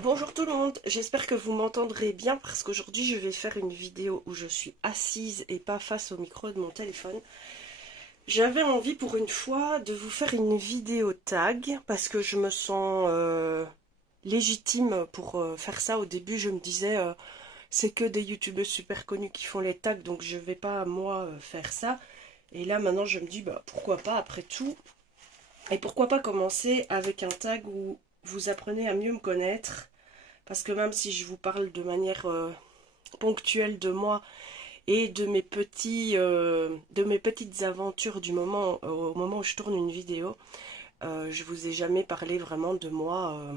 Bonjour tout le monde, j'espère que vous m'entendrez bien parce qu'aujourd'hui je vais faire une vidéo où je suis assise et pas face au micro de mon téléphone. J'avais envie pour une fois de vous faire une vidéo tag parce que je me sens légitime pour faire ça. Au début je me disais c'est que des youtubeurs super connus qui font les tags donc je vais pas moi faire ça. Et là maintenant je me dis bah pourquoi pas après tout. Et pourquoi pas commencer avec un tag où vous apprenez à mieux me connaître. Parce que même si je vous parle de manière ponctuelle de moi et de mes petites aventures du moment, au moment où je tourne une vidéo, je vous ai jamais parlé vraiment de moi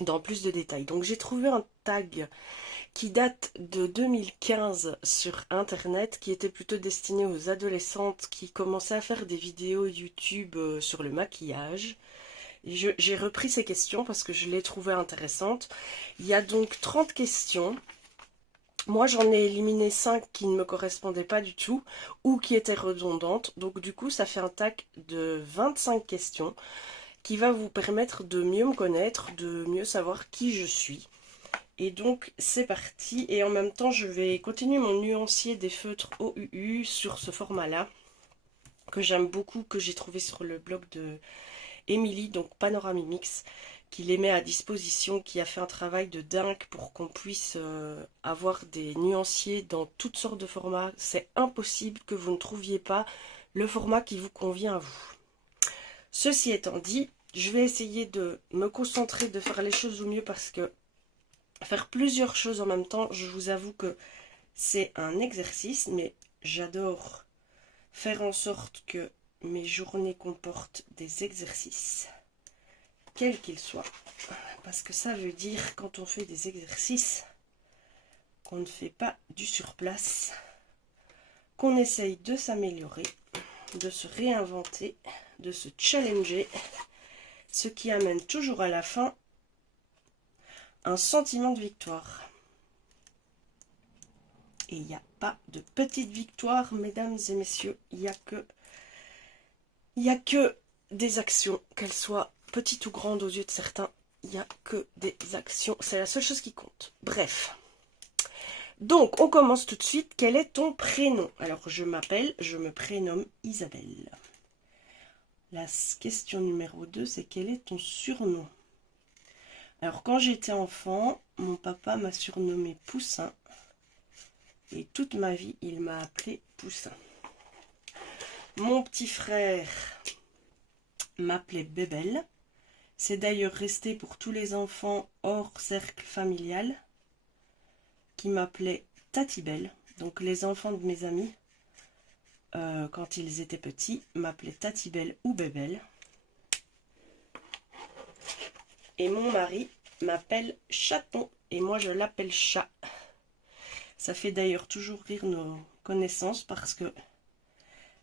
dans plus de détails. Donc j'ai trouvé un tag qui date de 2015 sur internet, qui était plutôt destiné aux adolescentes qui commençaient à faire des vidéos YouTube sur le maquillage. J'ai repris ces questions parce que je les trouvais intéressantes. Il y a donc 30 questions. Moi, j'en ai éliminé 5 qui ne me correspondaient pas du tout ou qui étaient redondantes. Donc du coup, ça fait un tag de 25 questions qui va vous permettre de mieux me connaître, de mieux savoir qui je suis. Et donc, c'est parti. Et en même temps, je vais continuer mon nuancier des feutres OUU sur ce format-là, que j'aime beaucoup, que j'ai trouvé sur le blog de Émilie, donc Panoramimix, qui les met à disposition, qui a fait un travail de dingue pour qu'on puisse avoir des nuanciers dans toutes sortes de formats. C'est impossible que vous ne trouviez pas le format qui vous convient à vous. Ceci étant dit, je vais essayer de me concentrer, de faire les choses au mieux parce que faire plusieurs choses en même temps, je vous avoue que c'est un exercice, mais j'adore faire en sorte que mes journées comportent des exercices, quels qu'ils soient. Parce que ça veut dire, quand on fait des exercices, qu'on ne fait pas du surplace, qu'on essaye de s'améliorer, de se réinventer, de se challenger, ce qui amène toujours à la fin un sentiment de victoire. Et il n'y a pas de petite victoire, mesdames et messieurs, il n'y a que des actions, qu'elles soient petites ou grandes aux yeux de certains, il n'y a que des actions, c'est la seule chose qui compte. Bref. Donc, on commence tout de suite. Quel est ton prénom? Alors, je me prénomme Isabelle. La question numéro 2, c'est quel est ton surnom? Alors, quand j'étais enfant, mon papa m'a surnommé Poussin. Et toute ma vie, il m'a appelé Poussin. Mon petit frère m'appelait Bébelle. C'est d'ailleurs resté pour tous les enfants hors cercle familial qui m'appelaient Tatibelle. Donc, les enfants de mes amis, quand ils étaient petits, m'appelaient Tatibelle ou Bébelle. Et mon mari m'appelle Chaton et moi je l'appelle Chat. Ça fait d'ailleurs toujours rire nos connaissances parce que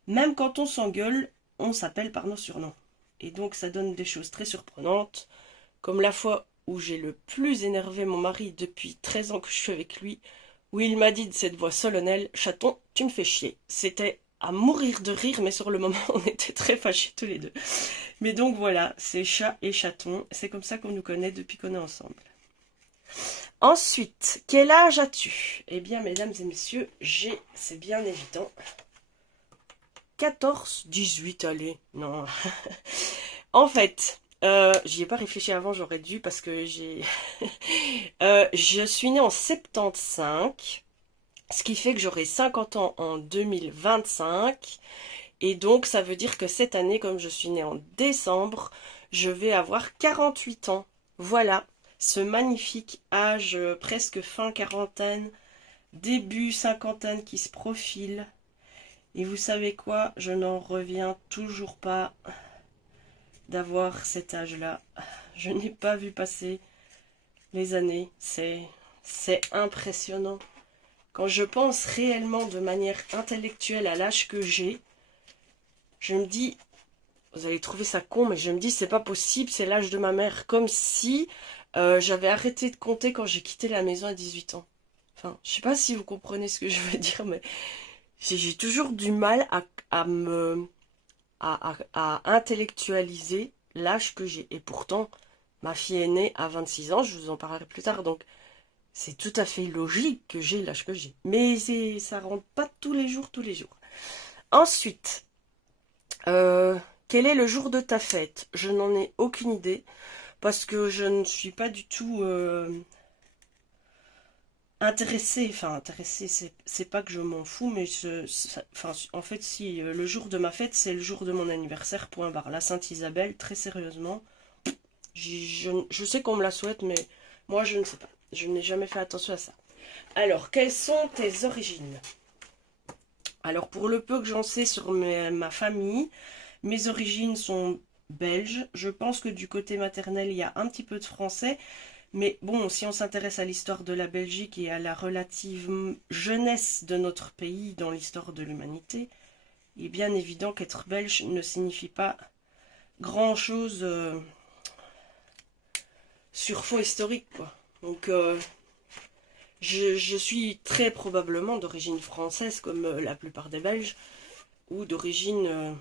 même quand on s'engueule, on s'appelle par nos surnoms. Et donc ça donne des choses très surprenantes, comme la fois où j'ai le plus énervé mon mari depuis 13 ans que je suis avec lui, où il m'a dit de cette voix solennelle: Chaton, tu me fais chier. C'était à mourir de rire, mais sur le moment on était très fâchés tous les deux. Mais donc voilà, c'est Chat et Chaton, c'est comme ça qu'on nous connaît depuis qu'on est ensemble. Ensuite, quel âge as-tu? Eh bien, mesdames et messieurs, c'est bien évident, 14, 18, allez, non. En fait, j'y ai pas réfléchi avant, j'aurais dû, parce que je suis née en 75, ce qui fait que j'aurai 50 ans en 2025, et donc ça veut dire que cette année, comme je suis née en décembre, je vais avoir 48 ans. Voilà, ce magnifique âge presque fin quarantaine, début cinquantaine qui se profile. Et vous savez quoi? Je n'en reviens toujours pas d'avoir cet âge-là. Je n'ai pas vu passer les années. C'est impressionnant. Quand je pense réellement de manière intellectuelle à l'âge que j'ai, je me dis, vous allez trouver ça con, mais je me dis, c'est pas possible, c'est l'âge de ma mère. Comme si j'avais arrêté de compter quand j'ai quitté la maison à 18 ans. Enfin, je sais pas si vous comprenez ce que je veux dire, mais j'ai toujours du mal à intellectualiser l'âge que j'ai. Et pourtant, Ma fille est née à 26 ans, je vous en parlerai plus tard, donc c'est tout à fait logique que j'ai l'âge que j'ai. Mais ça rentre pas tous les jours, tous les jours. Ensuite, quel est le jour de ta fête? Je n'en ai aucune idée, parce que je ne suis pas du tout intéressée. Enfin, intéressée, c'est pas que je m'en fous, mais enfin, en fait, si le jour de ma fête, c'est le jour de mon anniversaire, point barre. La Sainte-Isabelle, très sérieusement. Je sais qu'on me la souhaite, mais moi, je ne sais pas. Je n'ai jamais fait attention à ça. Alors, quelles sont tes origines? Alors, pour le peu que j'en sais sur ma famille, mes origines sont belges. Je pense que du côté maternel, il y a un petit peu de français. Mais bon, si on s'intéresse à l'histoire de la Belgique et à la relative jeunesse de notre pays dans l'histoire de l'humanité, il est bien évident qu'être belge ne signifie pas grand-chose sur fond historique, quoi. Donc, je suis très probablement d'origine française, comme la plupart des Belges, ou d'origine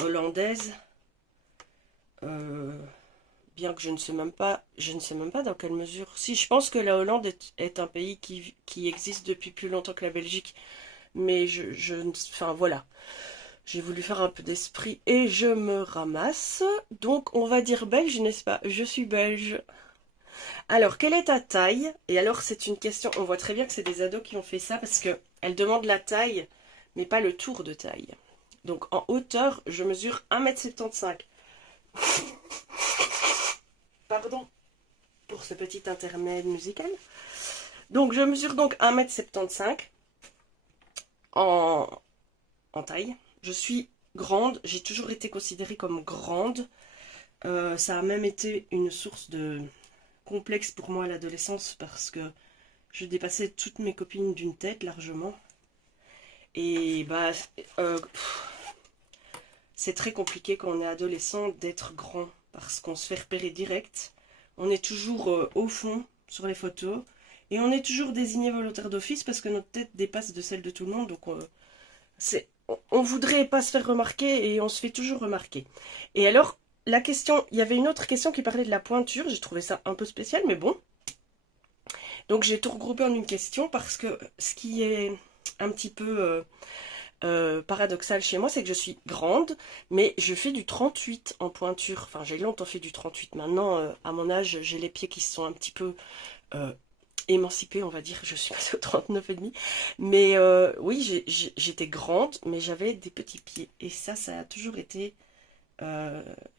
hollandaise, bien que je ne sais même pas dans quelle mesure. Si, je pense que la Hollande est un pays qui existe depuis plus longtemps que la Belgique, mais enfin voilà. J'ai voulu faire un peu d'esprit et je me ramasse. Donc on va dire belge, n'est-ce pas? Je suis belge. Alors, quelle est ta taille? Et alors, c'est une question, on voit très bien que c'est des ados qui ont fait ça parce que elles demandent la taille, mais pas le tour de taille. Donc, en hauteur, je mesure 1,75 m. Pardon pour ce petit intermède musical. Donc, je mesure donc 1,75 m en taille. Je suis grande, j'ai toujours été considérée comme grande. Ça a même été une source de complexe pour moi à l'adolescence parce que je dépassais toutes mes copines d'une tête largement. Et bah, c'est très compliqué quand on est adolescent d'être grand parce qu'on se fait repérer direct. On est toujours au fond sur les photos et on est toujours désigné volontaire d'office parce que notre tête dépasse de celle de tout le monde. Donc on voudrait pas se faire remarquer et on se fait toujours remarquer. Et alors, la question, il y avait une autre question qui parlait de la pointure. J'ai trouvé ça un peu spécial, mais bon. Donc j'ai tout regroupé en une question parce que ce qui est un petit peu paradoxal chez moi, c'est que je suis grande, mais je fais du 38 en pointure. Enfin, j'ai longtemps fait du 38. Maintenant, à mon âge, j'ai les pieds qui se sont un petit peu émancipés, on va dire. Je suis passée au 39,5. Mais oui, j'étais grande, mais j'avais des petits pieds. Et ça a toujours été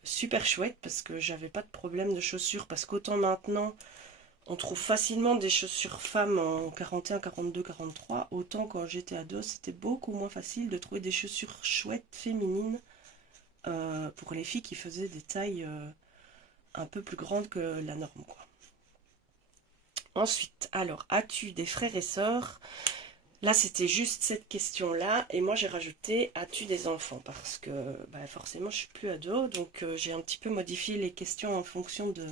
super chouette parce que j'avais pas de problème de chaussures. Parce qu'autant maintenant, on trouve facilement des chaussures femmes en 41, 42, 43. Autant quand j'étais ado, c'était beaucoup moins facile de trouver des chaussures chouettes, féminines, pour les filles qui faisaient des tailles un peu plus grandes que la norme, quoi. Ensuite, alors, as-tu des frères et sœurs? Là, c'était juste cette question-là. Et moi, j'ai rajouté, as-tu des enfants? Parce que bah, forcément, je suis plus ado. Donc, j'ai un petit peu modifié les questions en fonction de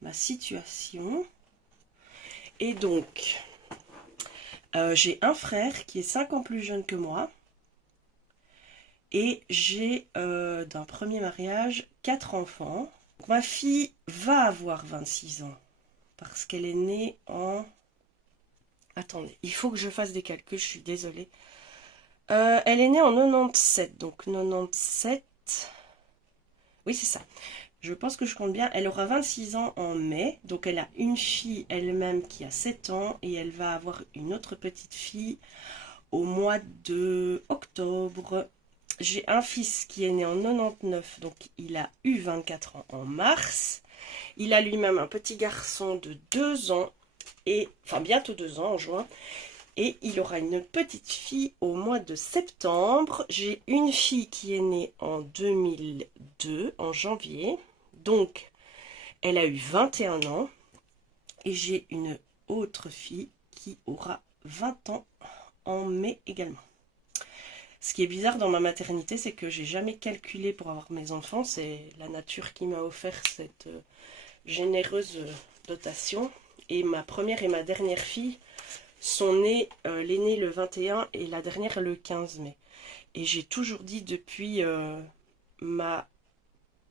ma situation. Et donc, j'ai un frère qui est 5 ans plus jeune que moi. Et j'ai, d'un premier mariage, 4 enfants. Donc, ma fille va avoir 26 ans. Parce qu'elle est née en... Attendez, il faut que je fasse des calculs, je suis désolée. Elle est née en 97. Donc 97... Oui, c'est ça. Je pense que je compte bien. Elle aura 26 ans en mai. Donc elle a une fille elle-même qui a 7 ans. Et elle va avoir une autre petite fille au mois de octobre. J'ai un fils qui est né en 99. Donc il a eu 24 ans en mars. Il a lui-même un petit garçon de 2 ans. Enfin bientôt 2 ans en juin. Et il aura une petite fille au mois de septembre. J'ai une fille qui est née en 2002, en janvier. Donc, elle a eu 21 ans. Et j'ai une autre fille qui aura 20 ans en mai également. Ce qui est bizarre dans ma maternité, c'est que j'ai jamais calculé pour avoir mes enfants. C'est la nature qui m'a offert cette généreuse dotation. Et ma première et ma dernière fille sont nées, l'aînée le 21 et la dernière le 15 mai. Et j'ai toujours dit depuis ma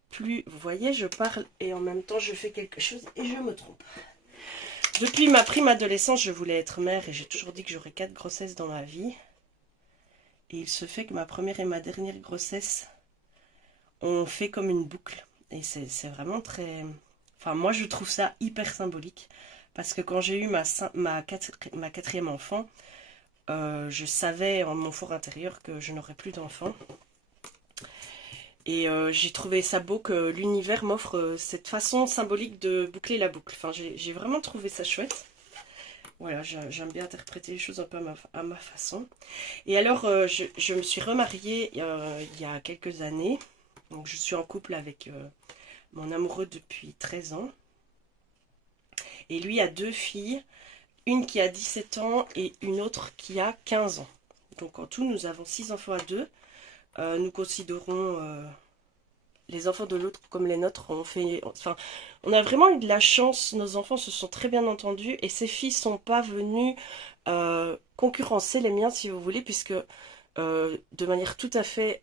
plus... Vous voyez, je parle et en même temps je fais quelque chose et je me trompe. Depuis ma prime adolescence, je voulais être mère et j'ai toujours dit que j'aurais 4 grossesses dans ma vie. Et il se fait que ma première et ma dernière grossesse ont fait comme une boucle. Et c'est vraiment très... Enfin, moi, je trouve ça hyper symbolique. Parce que quand j'ai eu ma quatrième enfant, je savais en mon fort intérieur que je n'aurais plus d'enfant. Et j'ai trouvé ça beau que l'univers m'offre cette façon symbolique de boucler la boucle. Enfin, j'ai vraiment trouvé ça chouette. Voilà, j'aime bien interpréter les choses un peu à ma façon. Et alors, je me suis remariée il y a quelques années. Donc, je suis en couple avec mon amoureux depuis 13 ans. Et lui a 2 filles, une qui a 17 ans et une autre qui a 15 ans. Donc, en tout, nous avons 6 enfants à 2. Nous considérons les enfants de l'autre comme les nôtres. On a vraiment eu de la chance. Nos enfants se sont très bien entendus et ces filles sont pas venues concurrencer les miens, si vous voulez, puisque de manière tout à fait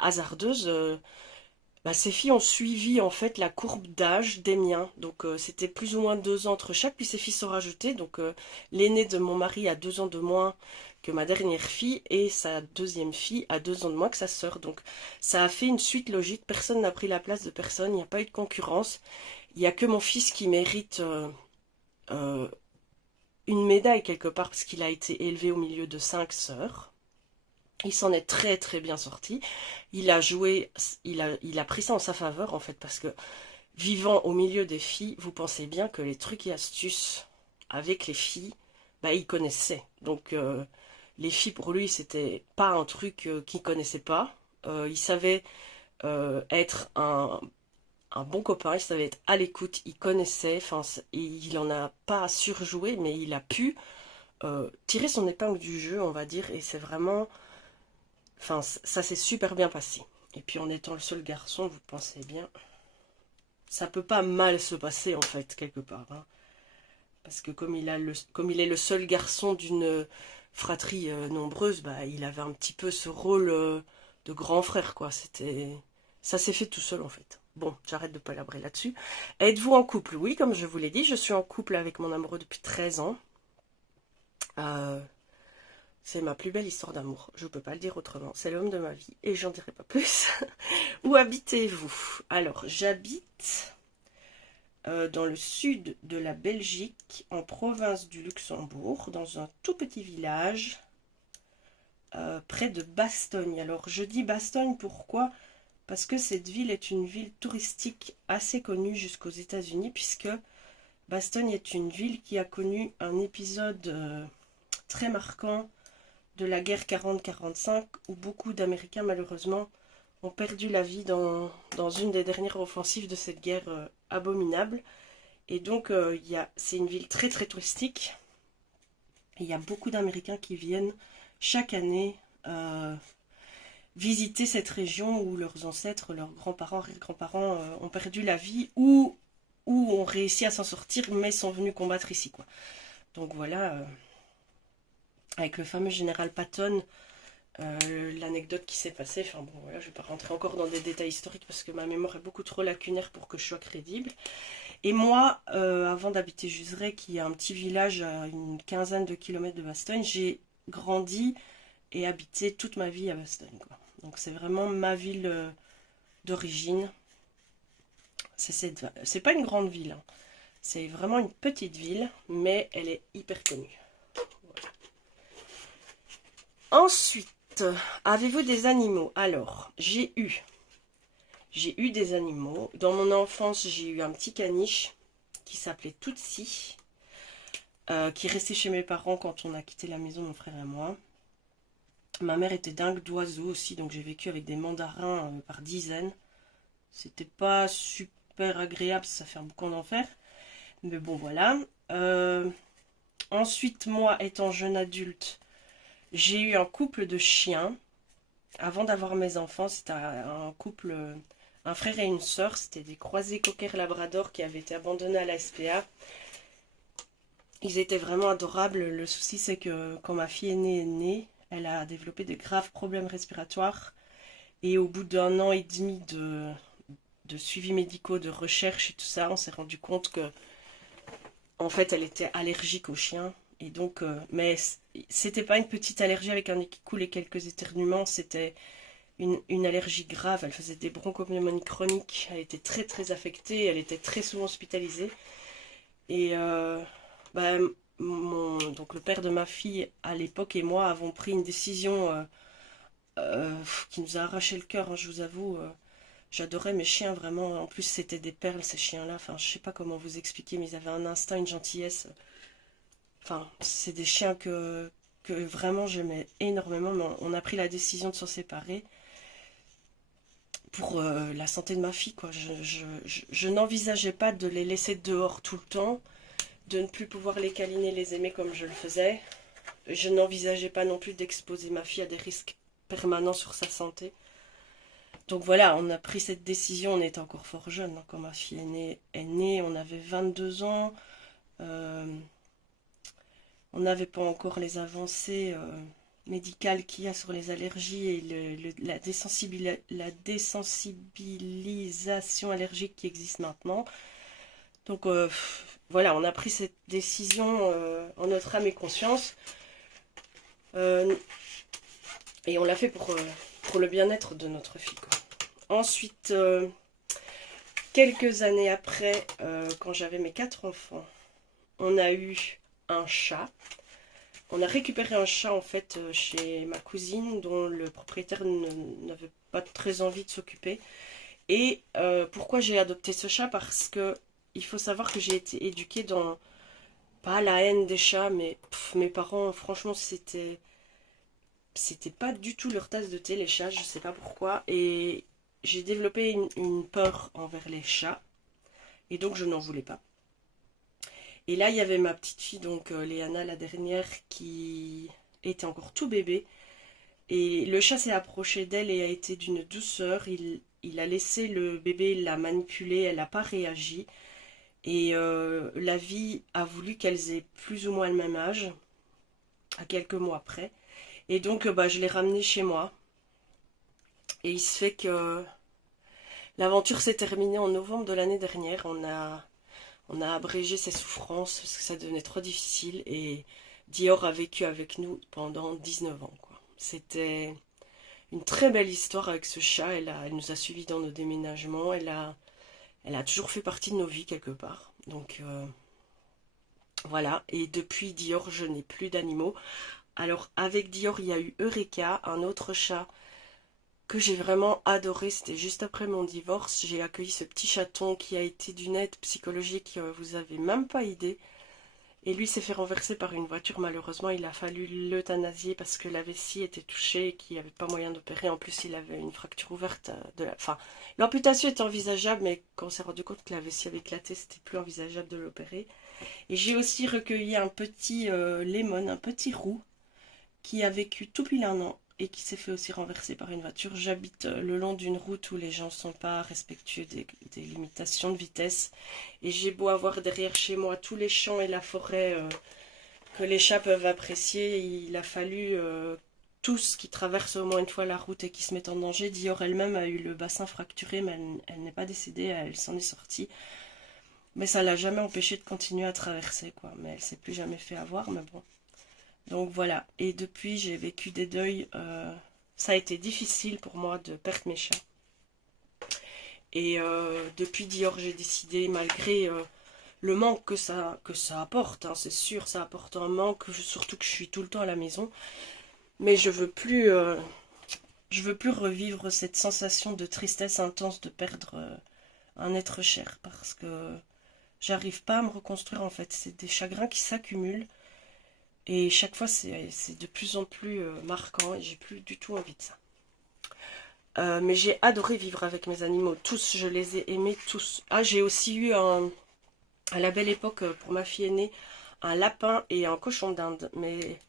hasardeuse, ces filles ont suivi en fait la courbe d'âge des miens. Donc c'était plus ou moins 2 ans entre chaque, puis ces filles sont rajoutées. Donc l'aînée de mon mari a 2 ans de moins que ma dernière fille et sa deuxième fille a 2 ans de moins que sa sœur. Donc ça a fait une suite logique, personne n'a pris la place de personne, il n'y a pas eu de concurrence. Il n'y a que mon fils qui mérite une médaille quelque part parce qu'il a été élevé au milieu de 5 sœurs. Il s'en est très très bien sorti. Il a joué, il a pris ça en sa faveur en fait parce que vivant au milieu des filles, vous pensez bien que les trucs et astuces avec les filles, il connaissait. Donc les filles pour lui c'était pas un truc qu'il connaissait pas. Il savait être un bon copain, il savait être à l'écoute, il connaissait, enfin il en a pas surjoué mais il a pu tirer son épingle du jeu on va dire et c'est vraiment... Enfin, ça s'est super bien passé. Et puis en étant le seul garçon, vous pensez bien, ça peut pas mal se passer en fait, quelque part. Hein. Parce que comme il est le seul garçon d'une fratrie nombreuse, il avait un petit peu ce rôle de grand frère, quoi. Ça s'est fait tout seul en fait. Bon, j'arrête de palabrer là-dessus. Êtes-vous en couple? Oui, comme je vous l'ai dit, je suis en couple avec mon amoureux depuis 13 ans. C'est ma plus belle histoire d'amour, je ne peux pas le dire autrement. C'est l'homme de ma vie et j'en dirai pas plus. Où habitez-vous? Alors, j'habite dans le sud de la Belgique, en province du Luxembourg, dans un tout petit village près de Bastogne. Alors, je dis Bastogne pourquoi? Parce que cette ville est une ville touristique assez connue jusqu'aux États-Unis, puisque Bastogne est une ville qui a connu un épisode très marquant de la guerre 40-45 où beaucoup d'Américains malheureusement ont perdu la vie dans une des dernières offensives de cette guerre abominable. Et donc c'est une ville très très touristique. Et il y a beaucoup d'Américains qui viennent chaque année visiter cette région où leurs ancêtres, leurs grands-parents, arrière-grands-parents ont perdu la vie ou ont réussi à s'en sortir mais sont venus combattre ici, quoi. Donc voilà... avec le fameux général Patton, l'anecdote qui s'est passée, enfin bon voilà, je ne vais pas rentrer encore dans des détails historiques parce que ma mémoire est beaucoup trop lacunaire pour que je sois crédible. Et moi, avant d'habiter Juzeray, qui est un petit village à une quinzaine de kilomètres de Bastogne, j'ai grandi et habité toute ma vie à Bastogne, quoi. Donc c'est vraiment ma ville d'origine. C'est pas une grande ville, hein. C'est vraiment une petite ville, mais elle est hyper connue. Ensuite, avez-vous des animaux? Alors, j'ai eu des animaux. Dans mon enfance, j'ai eu un petit caniche qui s'appelait Tootsie, qui restait chez mes parents quand on a quitté la maison, mon frère et moi. Ma mère était dingue d'oiseaux aussi, donc j'ai vécu avec des mandarins par dizaines. C'était pas super agréable, ça fait un boucan d'enfer. Mais bon, voilà. Ensuite, moi, étant jeune adulte, j'ai eu un couple de chiens. Avant d'avoir mes enfants, c'était un couple, un frère et une sœur. C'était des croisés cocker labrador qui avaient été abandonnés à la SPA. Ils étaient vraiment adorables. Le souci, c'est que quand ma fille est née, elle a développé de graves problèmes respiratoires. Et au bout d'1 an et demi suivi médicaux, de recherche et tout ça, on s'est rendu compte que en fait elle était allergique aux chiens. Et donc, mais c'était pas une petite allergie avec un nez qui coule et quelques éternuements, c'était une allergie grave. Elle faisait des bronchopneumonies chroniques, elle était très très affectée, elle était très souvent hospitalisée. Et bah, donc le père de ma fille à l'époque et moi avons pris une décision qui nous a arraché le cœur, hein, je vous avoue. J'adorais mes chiens vraiment, en plus c'était des perles ces chiens-là, enfin je sais pas comment vous expliquer, mais ils avaient un instinct, une gentillesse. Enfin, c'est des chiens que vraiment j'aimais énormément, mais on a pris la décision de s'en séparer pour la santé de ma fille, quoi. Je n'envisageais pas de les laisser dehors tout le temps, de ne plus pouvoir les câliner, les aimer comme je le faisais. Je n'envisageais pas non plus d'exposer ma fille à des risques permanents sur sa santé. Donc voilà, on a pris cette décision, on était encore fort jeune, hein, quand ma fille est née, on avait 22 ans. Euh, on n'avait pas encore les avancées médicales qu'il y a sur les allergies et la désensibilisation allergique qui existe maintenant. Donc voilà, on a pris cette décision en notre âme et conscience. Et on l'a fait pour le bien-être de notre fille, quoi. Ensuite, quelques années après, quand j'avais mes 4 enfants, on a eu un chat. On a récupéré un chat en fait chez ma cousine dont le propriétaire n'avait pas très envie de s'occuper. Et pourquoi j'ai adopté ce chat? Parce que il faut savoir que j'ai été éduquée dans, pas la haine des chats, mais mes parents, franchement, c'était pas du tout leur tasse de thé, les chats, je sais pas pourquoi. Et j'ai développé une peur envers les chats. Et donc je n'en voulais pas. Et là, il y avait ma petite fille, donc Léana, la dernière, qui était encore tout bébé. Et le chat s'est approché d'elle et a été d'une douceur. Il a laissé le bébé la manipuler, elle n'a pas réagi. Et la vie a voulu qu'elles aient plus ou moins le même âge, à quelques mois après. Et donc, bah, je l'ai ramenée chez moi. Et il se fait que l'aventure s'est terminée en novembre de l'année dernière. On a abrégé ses souffrances parce que ça devenait trop difficile. Et Dior a vécu avec nous pendant 19 ans, quoi. C'était une très belle histoire avec ce chat. Elle nous a suivis dans nos déménagements. Elle a toujours fait partie de nos vies quelque part. Donc voilà. Et depuis Dior, je n'ai plus d'animaux. Alors avec Dior, il y a eu Eureka, un autre chat que j'ai vraiment adoré. C'était juste après mon divorce. J'ai accueilli ce petit chaton qui a été d'une aide psychologique, vous avez même pas idée. Et lui s'est fait renverser par une voiture, malheureusement. Il a fallu l'euthanasier parce que la vessie était touchée et qu'il n'y avait pas moyen d'opérer. En plus, il avait une fracture ouverte Enfin, l'amputation était envisageable, mais quand on s'est rendu compte que la vessie avait éclaté, c'était plus envisageable de l'opérer. Et j'ai aussi recueilli un petit Lemon, un petit roux, qui a vécu tout pile 1 an et qui s'est fait aussi renverser par une voiture. J'habite le long d'une route où les gens ne sont pas respectueux des limitations de vitesse. Et j'ai beau avoir derrière chez moi tous les champs et la forêt que les chats peuvent apprécier, il a fallu tous qui traversent au moins une fois la route et qui se mettent en danger. Dior elle-même a eu le bassin fracturé, mais elle n'est pas décédée, elle s'en est sortie. Mais ça l'a jamais empêché de continuer à traverser, quoi. Mais elle s'est plus jamais fait avoir, mais bon. Donc voilà, et depuis j'ai vécu des deuils, ça a été difficile pour moi de perdre mes chats. Et depuis Dior j'ai décidé, malgré le manque que ça apporte, hein, c'est sûr, ça apporte un manque, surtout que je suis tout le temps à la maison, mais je veux plus revivre cette sensation de tristesse intense de perdre un être cher, parce que j'arrive pas à me reconstruire en fait, c'est des chagrins qui s'accumulent. Et chaque fois, c'est de plus en plus marquant et j'ai plus du tout envie de ça. Mais j'ai adoré vivre avec mes animaux. Tous, je les ai aimés tous. Ah, j'ai aussi eu, à la belle époque, pour ma fille aînée, un lapin et un cochon d'Inde. Mais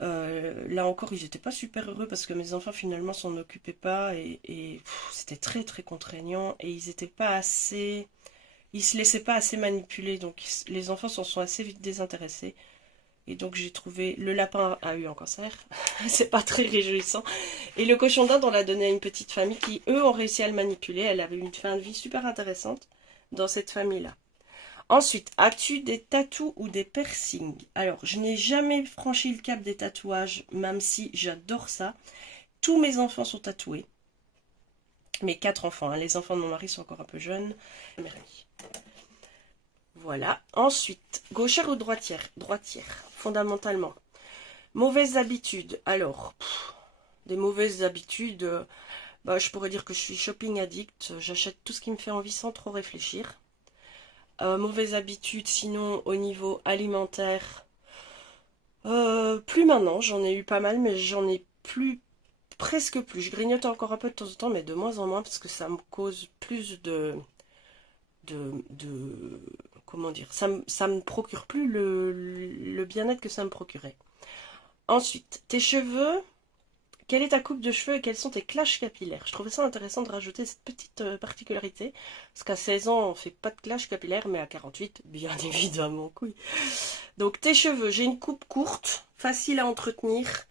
là encore, ils n'étaient pas super heureux parce que mes enfants, finalement, s'en occupaient pas. Et c'était très, très contraignant. Et ils n'étaient pas assez... Ils se laissaient pas assez manipuler. Donc, les enfants s'en sont assez vite désintéressés. Et donc j'ai trouvé, le lapin a eu un cancer, c'est pas très réjouissant. Et le cochon d'Inde, on l'a donné à une petite famille qui, eux, ont réussi à le manipuler. Elle avait une fin de vie super intéressante dans cette famille-là. Ensuite, as-tu des tatous ou des piercings? Alors, je n'ai jamais franchi le cap des tatouages, même si j'adore ça. Tous mes enfants sont tatoués. Mes 4 enfants, hein. Les enfants de mon mari sont encore un peu jeunes. Mes amis. Voilà. Ensuite, gauchère ou droitière? Droitière, fondamentalement. Mauvaises habitudes. Alors, des mauvaises habitudes, bah, je pourrais dire que je suis shopping addict. J'achète tout ce qui me fait envie sans trop réfléchir. Mauvaises habitudes, sinon au niveau alimentaire. Plus maintenant, j'en ai eu pas mal, mais j'en ai plus, presque plus. Je grignote encore un peu de temps en temps, mais de moins en moins, parce que ça me cause plus de comment dire, ça me procure plus le bien-être que ça me procurait. Ensuite, tes cheveux, quelle est ta coupe de cheveux et quels sont tes clashs capillaires? Je trouvais ça intéressant de rajouter cette petite particularité, parce qu'à 16 ans, on fait pas de clash capillaire, mais à 48, bien évidemment, oui. Donc, tes cheveux, j'ai une coupe courte, facile à entretenir.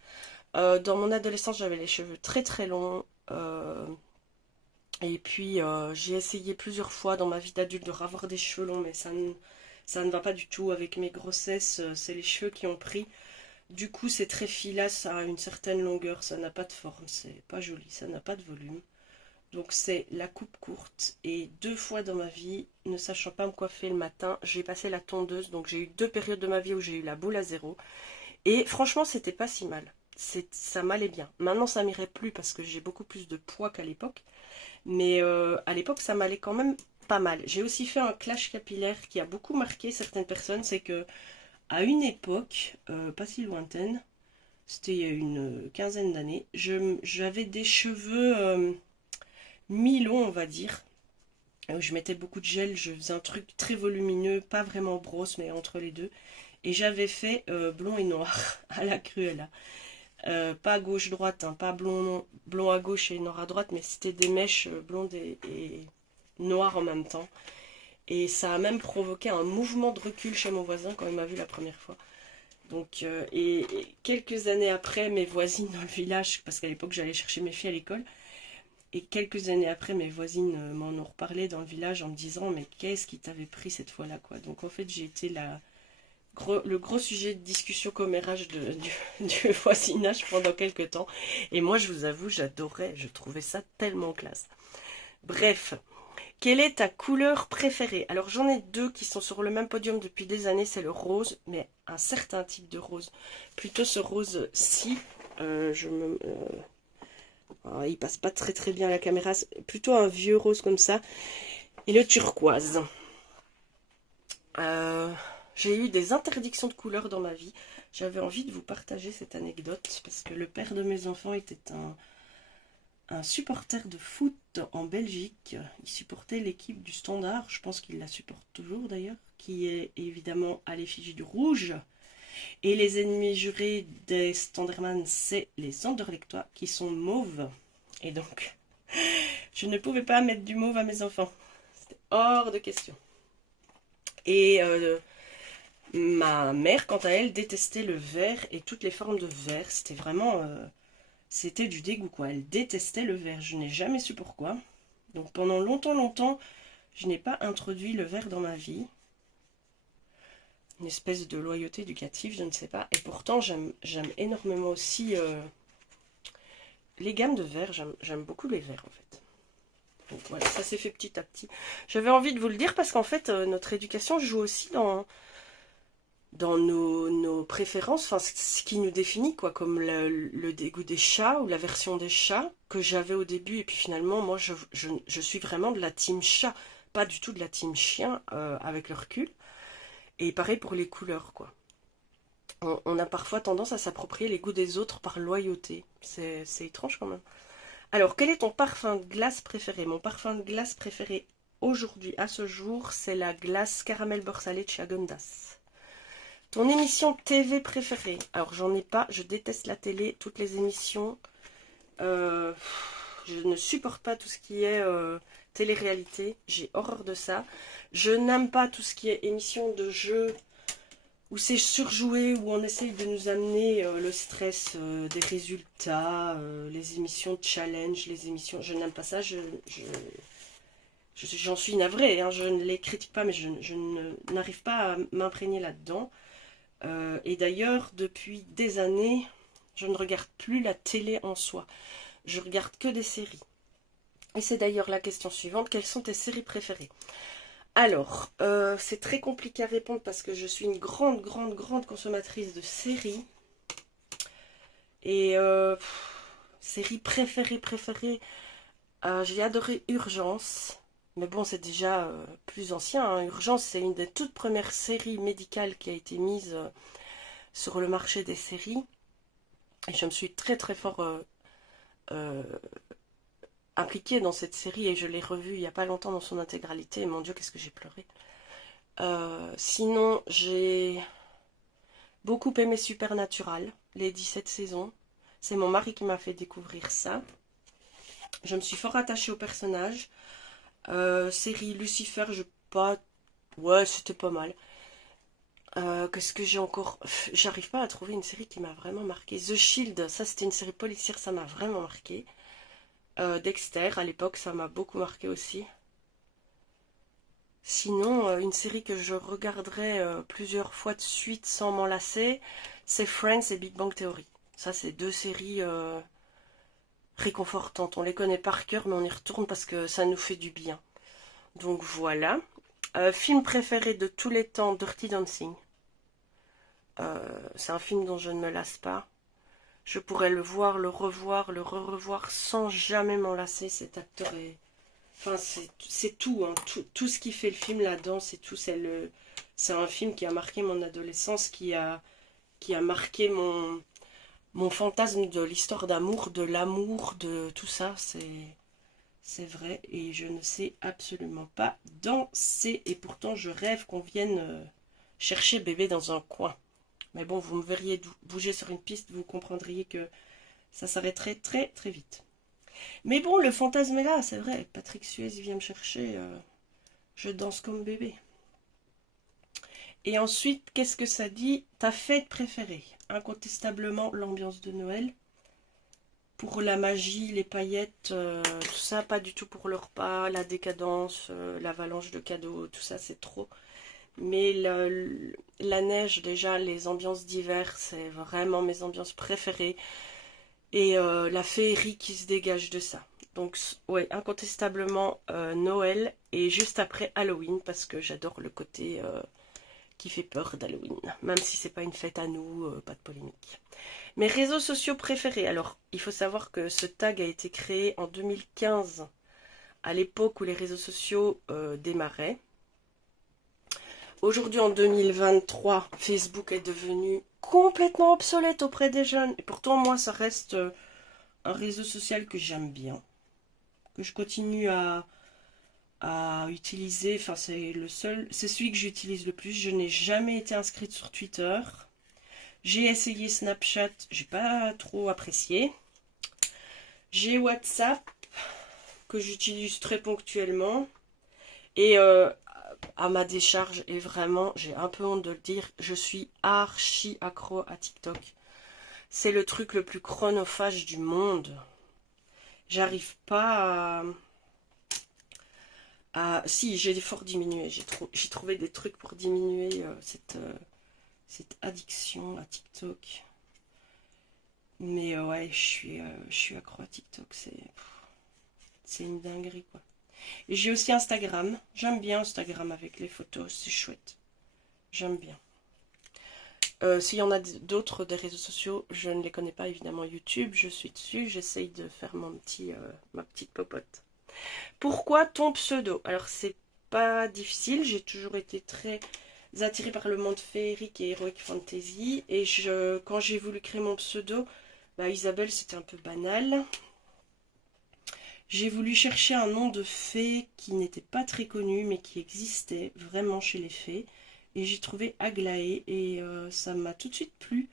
Dans mon adolescence, j'avais les cheveux très très longs. Et puis, j'ai essayé plusieurs fois dans ma vie d'adulte de ravoir des cheveux longs, mais ça ne va pas du tout. Avec mes grossesses, c'est les cheveux qui ont pris. Du coup, c'est très filasse, ça a une certaine longueur, ça n'a pas de forme, c'est pas joli, ça n'a pas de volume. Donc c'est la coupe courte. Et 2 fois dans ma vie, ne sachant pas me coiffer le matin, j'ai passé la tondeuse. Donc j'ai eu 2 périodes de ma vie où j'ai eu la boule à zéro. Et franchement, c'était pas si mal. Ça m'allait bien. Maintenant, ça m'irait plus parce que j'ai beaucoup plus de poids qu'à l'époque. Mais à l'époque, ça m'allait quand même pas mal. J'ai aussi fait un clash capillaire qui a beaucoup marqué certaines personnes. C'est que à une époque, pas si lointaine, c'était il y a une quinzaine d'années, j'avais des cheveux mi-longs, on va dire. Où je mettais beaucoup de gel, je faisais un truc très volumineux, pas vraiment brosse, mais entre les deux. Et j'avais fait blond et noir à la Cruella. Pas gauche-droite, hein, pas blond à gauche et noir à droite, mais c'était des mèches blondes et noires en même temps. Et ça a même provoqué un mouvement de recul chez mon voisin quand il m'a vu la première fois. Donc, et quelques années après, mes voisines dans le village, parce qu'à l'époque j'allais chercher mes filles à l'école, et quelques années après, mes voisines m'en ont reparlé dans le village en me disant mais qu'est-ce qui t'avait pris cette fois-là, quoi. Donc en fait j'ai été le gros sujet de discussion commérage du voisinage pendant quelques temps. Et moi je vous avoue, j'adorais, je trouvais ça tellement classe. Bref. Quelle est ta couleur préférée? Alors j'en ai 2 qui sont sur le même podium depuis des années, c'est le rose, mais un certain type de rose. Plutôt ce rose-ci, il passe pas très très bien à la caméra, c'est plutôt un vieux rose comme ça. Et le turquoise. J'ai eu des interdictions de couleurs dans ma vie. J'avais envie de vous partager cette anecdote, parce que le père de mes enfants était un supporter de foot en Belgique. Il supportait l'équipe du Standard, je pense qu'il la supporte toujours d'ailleurs, qui est évidemment à l'effigie du rouge. Et les ennemis jurés des Standerman, c'est les Anderlechtois qui sont mauves. Et donc, je ne pouvais pas mettre du mauve à mes enfants. C'était hors de question. Et ma mère, quant à elle, détestait le vert et toutes les formes de vert. C'était vraiment... c'était du dégoût, quoi. Elle détestait le vert. Je n'ai jamais su pourquoi. Donc pendant longtemps, je n'ai pas introduit le vert dans ma vie. Une espèce de loyauté éducative, je ne sais pas. Et pourtant, j'aime énormément aussi les gammes de verts. J'aime beaucoup les verts, en fait. Donc voilà, ça s'est fait petit à petit. J'avais envie de vous le dire parce qu'en fait, notre éducation joue aussi dans nos préférences, enfin ce qui nous définit, quoi, comme le dégoût des chats ou la version des chats que j'avais au début, et puis finalement moi je suis vraiment de la team chat, pas du tout de la team chien avec le recul. Et pareil pour les couleurs, quoi. On a parfois tendance à s'approprier les goûts des autres par loyauté, c'est étrange quand même. Alors, quel est ton parfum de glace préféré? Mon parfum de glace préféré aujourd'hui, à ce jour, c'est la glace caramel beurre salé de chez Häagen-Dazs. Ton émission TV préférée? Alors j'en ai pas, je déteste la télé, toutes les émissions. Je ne supporte pas tout ce qui est télé-réalité, j'ai horreur de ça. Je n'aime pas tout ce qui est émission de jeux où c'est surjoué, où on essaye de nous amener le stress des résultats, les émissions de challenge, les émissions... Je n'aime pas ça, j'en suis navrée, hein, je ne les critique pas, mais n'arrive pas à m'imprégner là-dedans. Et d'ailleurs, depuis des années, je ne regarde plus la télé en soi. Je regarde que des séries. Et c'est d'ailleurs la question suivante, quelles sont tes séries préférées? Alors, c'est très compliqué à répondre parce que je suis une grande consommatrice de séries. Et séries préférées, j'ai adoré Urgence. Mais bon, c'est déjà plus ancien, hein. Urgence, c'est une des toutes premières séries médicales qui a été mise sur le marché des séries. Et je me suis très fort euh, impliquée dans cette série et je l'ai revue il n'y a pas longtemps dans son intégralité. Et mon Dieu, qu'est-ce que j'ai pleuré. Sinon, j'ai beaucoup aimé Supernatural, les 17 saisons. C'est mon mari qui m'a fait découvrir ça. Je me suis fort attachée au personnage. Série Lucifer, je pas... Ouais, c'était pas mal. Qu'est-ce que j'ai encore... J'arrive pas à trouver une série qui m'a vraiment marqué. The Shield, ça c'était une série policière, ça m'a vraiment marqué. Dexter, à l'époque, ça m'a beaucoup marqué aussi. Sinon, une série que je regarderai plusieurs fois de suite sans m'en lasser, c'est Friends et Big Bang Theory. Ça, c'est deux séries réconfortantes. On les connaît par cœur, mais on y retourne parce que ça nous fait du bien. Donc voilà. Film préféré de tous les temps, Dirty Dancing. C'est un film dont je ne me lasse pas. Je pourrais le voir, le revoir, le re-revoir sans jamais m'en lasser. Cet acteur est... Enfin, c'est tout, hein. Tout ce qui fait le film là-dedans, c'est tout. C'est un film qui a marqué mon adolescence, qui a marqué mon fantasme de l'histoire d'amour, de l'amour, de tout ça. C'est vrai. Et je ne sais absolument pas danser. Et pourtant, je rêve qu'on vienne chercher bébé dans un coin. Mais bon, vous me verriez bouger sur une piste, vous comprendriez que ça s'arrêterait très vite. Mais bon, le fantasme est là, c'est vrai. Patrick Suez vient me chercher, je danse comme bébé. Et ensuite, qu'est-ce que ça dit? Ta fête préférée? Incontestablement l'ambiance de Noël. Pour la magie, les paillettes, tout ça, pas du tout pour le repas, la décadence, l'avalanche de cadeaux, tout ça, c'est trop. Mais la neige, déjà, les ambiances d'hiver, c'est vraiment mes ambiances préférées. Et la féerie qui se dégage de ça. Donc, ouais, incontestablement Noël et juste après Halloween, parce que j'adore le côté qui fait peur d'Halloween. Même si c'est pas une fête à nous, pas de polémique. Mes réseaux sociaux préférés. Alors, il faut savoir que ce tag a été créé en 2015, à l'époque où les réseaux sociaux démarraient. Aujourd'hui, en 2023, Facebook est devenu complètement obsolète auprès des jeunes. Et pourtant, moi, ça reste un réseau social que j'aime bien, que je continue à utiliser. Enfin, c'est celui que j'utilise le plus. Je n'ai jamais été inscrite sur Twitter. J'ai essayé Snapchat, j'ai pas trop apprécié. J'ai WhatsApp, que j'utilise très ponctuellement. Et à ma décharge, et vraiment, j'ai un peu honte de le dire, je suis archi accro à TikTok. C'est le truc le plus chronophage du monde. J'arrive pas Si, j'ai fort diminué. J'ai trouvé des trucs pour diminuer cette addiction à TikTok. Mais ouais, je suis accro à TikTok. C'est une dinguerie, quoi. Et j'ai aussi Instagram. J'aime bien Instagram avec les photos, c'est chouette. J'aime bien. S'il y en a d'autres des réseaux sociaux, je ne les connais pas évidemment. YouTube, je suis dessus, j'essaye de faire ma petite popote. Pourquoi ton pseudo? Alors c'est pas difficile, j'ai toujours été très attirée par le monde féerique et heroic fantasy. Et quand j'ai voulu créer mon pseudo, Isabelle c'était un peu banal. J'ai voulu chercher un nom de fée qui n'était pas très connu, mais qui existait vraiment chez les fées. Et j'ai trouvé Aglaé, et ça m'a tout de suite plu.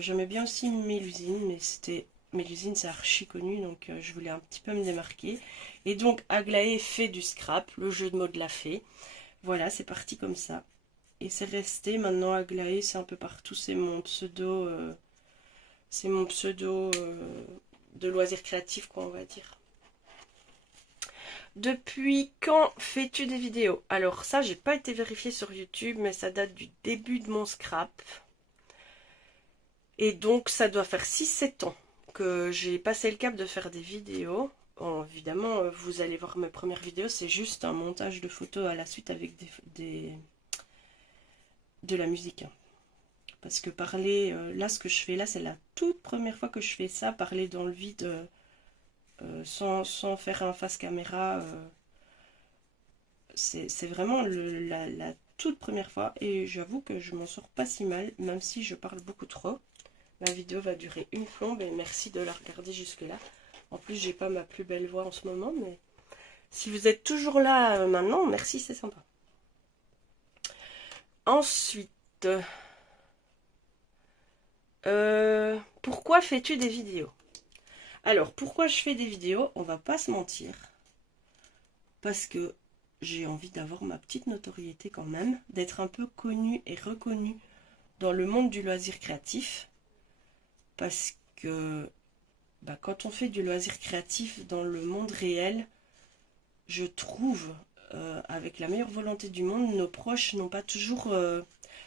J'aimais bien aussi Mélusine, mais Mélusine, c'est archi connu, donc je voulais un petit peu me démarquer. Et donc Aglaé fait du scrap, le jeu de mots de la fée. Voilà, c'est parti comme ça. Et c'est resté maintenant Aglaé, c'est un peu partout, c'est mon pseudo, de loisirs créatifs, quoi, on va dire. Depuis quand fais-tu des vidéos? Alors ça, j'ai pas été vérifié sur YouTube, mais ça date du début de mon scrap. Et donc ça doit faire 6-7 ans que j'ai passé le cap de faire des vidéos. Bon, évidemment, vous allez voir mes premières vidéos, c'est juste un montage de photos à la suite avec de la musique. Parce que parler, là ce que je fais là, c'est la toute première fois que je fais ça, parler dans le vide sans faire un face caméra. C'est vraiment la toute première fois et j'avoue que je m'en sors pas si mal, même si je parle beaucoup trop. Ma vidéo va durer une plombe et merci de la regarder jusque là. En plus j'ai pas ma plus belle voix en ce moment, mais si vous êtes toujours là maintenant, merci, c'est sympa. Ensuite, pourquoi fais-tu des vidéos? Alors, pourquoi je fais des vidéos? On va pas se mentir. Parce que j'ai envie d'avoir ma petite notoriété quand même, d'être un peu connue et reconnue dans le monde du loisir créatif. Parce que quand on fait du loisir créatif dans le monde réel, je trouve, avec la meilleure volonté du monde, nos proches n'ont pas toujours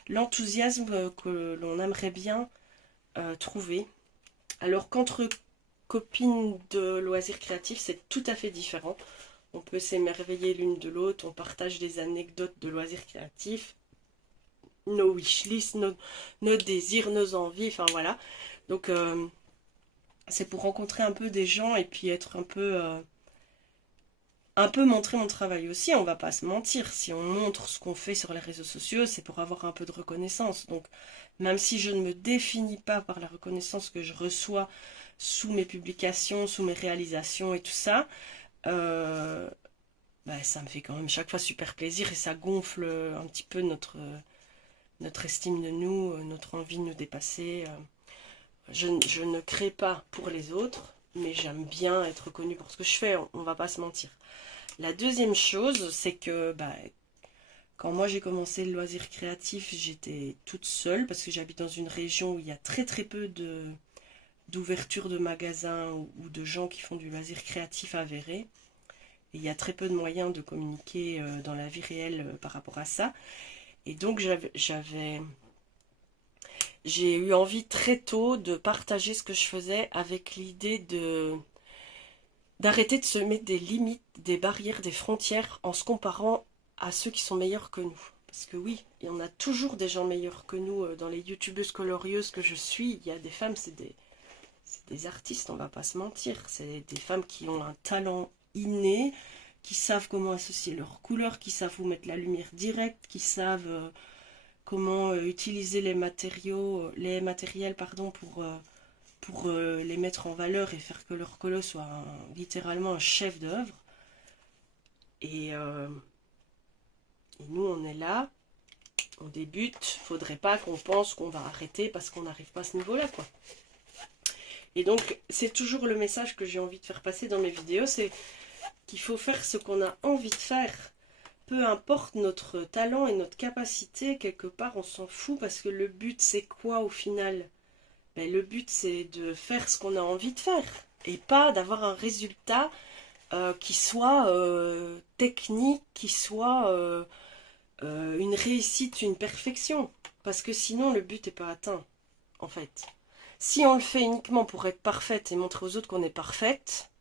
l'enthousiasme que l'on aimerait bien trouver. Alors qu'entre copines de loisirs créatifs, c'est tout à fait différent. On peut s'émerveiller l'une de l'autre, on partage des anecdotes de loisirs créatifs, nos wishlists, nos désirs, nos envies, enfin voilà. Donc c'est pour rencontrer un peu des gens et puis être un peu montrer mon travail aussi, on va pas se mentir. Si on montre ce qu'on fait sur les réseaux sociaux, c'est pour avoir un peu de reconnaissance. Donc même si je ne me définis pas par la reconnaissance que je reçois sous mes publications, sous mes réalisations et tout ça, ça me fait quand même chaque fois super plaisir et ça gonfle un petit peu notre estime de nous, notre envie de nous dépasser. Je ne crée pas pour les autres, mais j'aime bien être connue pour ce que je fais, on va pas se mentir. La deuxième chose, c'est que quand moi j'ai commencé le loisir créatif, j'étais toute seule parce que j'habite dans une région où il y a très très peu d'ouverture de magasins ou de gens qui font du loisir créatif avéré. Et il y a très peu de moyens de communiquer dans la vie réelle par rapport à ça. Et donc j'ai eu envie très tôt de partager ce que je faisais avec l'idée d'arrêter de se mettre des limites, des barrières, des frontières en se comparant à ceux qui sont meilleurs que nous. Parce que oui, il y en a toujours des gens meilleurs que nous dans les youtubeuses colorieuses que je suis. Il y a des femmes, c'est des artistes, on va pas se mentir. C'est des femmes qui ont un talent inné, qui savent comment associer leurs couleurs, qui savent où mettre la lumière directe, qui savent comment utiliser les matériels pour les mettre en valeur et faire que leur colo soit littéralement un chef d'œuvre. Et nous on est là, on débute, faudrait pas qu'on pense qu'on va arrêter parce qu'on n'arrive pas à ce niveau-là, quoi. Et donc c'est toujours le message que j'ai envie de faire passer dans mes vidéos, c'est qu'il faut faire ce qu'on a envie de faire. Peu importe notre talent et notre capacité, quelque part on s'en fout parce que le but c'est quoi au final? Le but c'est de faire ce qu'on a envie de faire et pas d'avoir un résultat qui soit technique, qui soit une réussite, une perfection. Parce que sinon le but n'est pas atteint en fait. Si on le fait uniquement pour être parfaite et montrer aux autres qu'on est parfaite,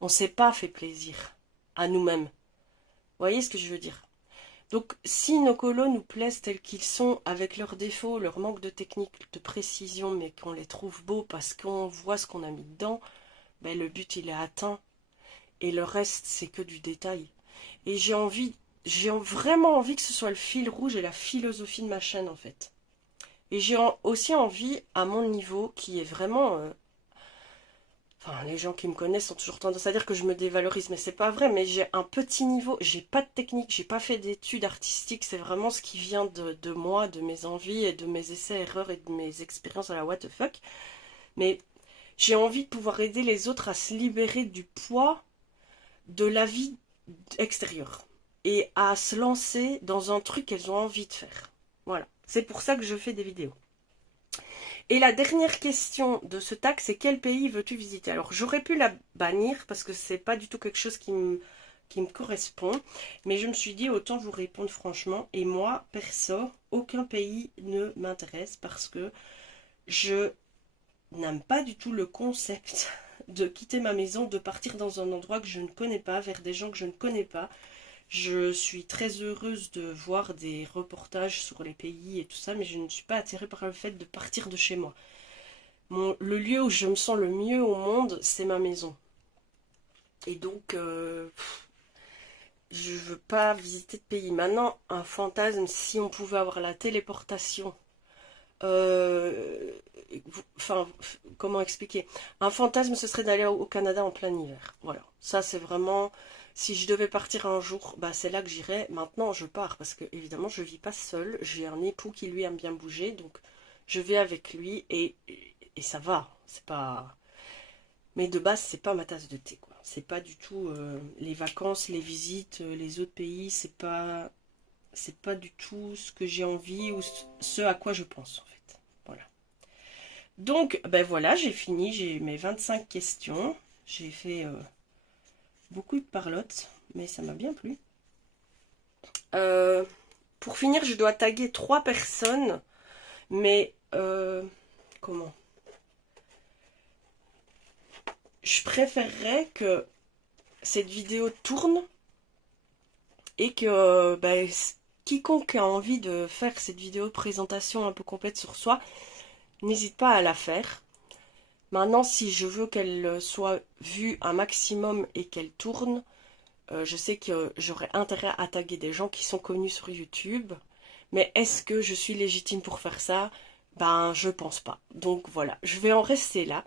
on ne s'est pas fait plaisir à nous-mêmes. Vous voyez ce que je veux dire? Donc si nos colos nous plaisent tels qu'ils sont, avec leurs défauts, leur manque de technique, de précision, mais qu'on les trouve beaux parce qu'on voit ce qu'on a mis dedans, le but il est atteint. Et le reste c'est que du détail. Et j'ai vraiment envie que ce soit le fil rouge et la philosophie de ma chaîne en fait. Et j'ai aussi envie, à mon niveau, qui est vraiment... Enfin, les gens qui me connaissent ont toujours tendance à dire que je me dévalorise, mais c'est pas vrai, mais j'ai un petit niveau, j'ai pas de technique, j'ai pas fait d'études artistiques, c'est vraiment ce qui vient de moi, de mes envies et de mes essais-erreurs et de mes expériences à la what the fuck. Mais j'ai envie de pouvoir aider les autres à se libérer du poids de la vie extérieure et à se lancer dans un truc qu'elles ont envie de faire. Voilà, c'est pour ça que je fais des vidéos. Et la dernière question de ce tag, c'est quel pays veux-tu visiter? Alors j'aurais pu la bannir parce que c'est pas du tout quelque chose qui me correspond. Mais je me suis dit autant vous répondre franchement. Et moi, perso, aucun pays ne m'intéresse parce que je n'aime pas du tout le concept de quitter ma maison, de partir dans un endroit que je ne connais pas, vers des gens que je ne connais pas. Je suis très heureuse de voir des reportages sur les pays et tout ça, mais je ne suis pas attirée par le fait de partir de chez moi. Le lieu où je me sens le mieux au monde, c'est ma maison. Et donc, je veux pas visiter de pays. Maintenant, un fantasme, si on pouvait avoir la téléportation, enfin, comment expliquer? Un fantasme, ce serait d'aller au Canada en plein hiver. Voilà, ça c'est vraiment... Si je devais partir un jour, bah c'est là que j'irais. Maintenant, je pars parce que évidemment, je vis pas seule. J'ai un époux qui lui aime bien bouger, donc je vais avec lui et ça va. C'est pas. Mais de base, c'est pas ma tasse de thé, quoi. C'est pas du tout les vacances, les visites, les autres pays. C'est pas du tout ce que j'ai envie ou ce à quoi je pense en fait. Voilà. Donc, ben voilà, j'ai fini. J'ai mes 25 questions. J'ai fait beaucoup de parlotte, mais ça m'a bien plu. Pour finir, je dois taguer 3 personnes, mais comment? Je préférerais que cette vidéo tourne et que quiconque a envie de faire cette vidéo de présentation un peu complète sur soi, n'hésite pas à la faire. Maintenant, si je veux qu'elle soit vue un maximum et qu'elle tourne, je sais que j'aurais intérêt à taguer des gens qui sont connus sur YouTube. Mais est-ce que je suis légitime pour faire ça? Ben, je pense pas. Donc voilà, je vais en rester là.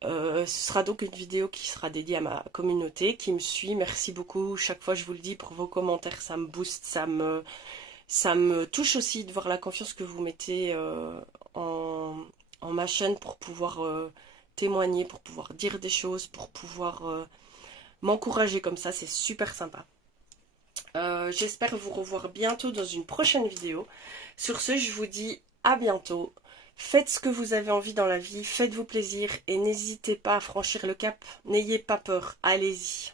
Ce sera donc une vidéo qui sera dédiée à ma communauté qui me suit. Merci beaucoup. Chaque fois, je vous le dis, pour vos commentaires, ça me booste, ça me touche aussi de voir la confiance que vous mettez en ma chaîne pour pouvoir témoigner, pour pouvoir dire des choses, pour pouvoir m'encourager comme ça. C'est super sympa. J'espère vous revoir bientôt dans une prochaine vidéo. Sur ce, je vous dis à bientôt. Faites ce que vous avez envie dans la vie, faites-vous plaisir et n'hésitez pas à franchir le cap. N'ayez pas peur, allez-y.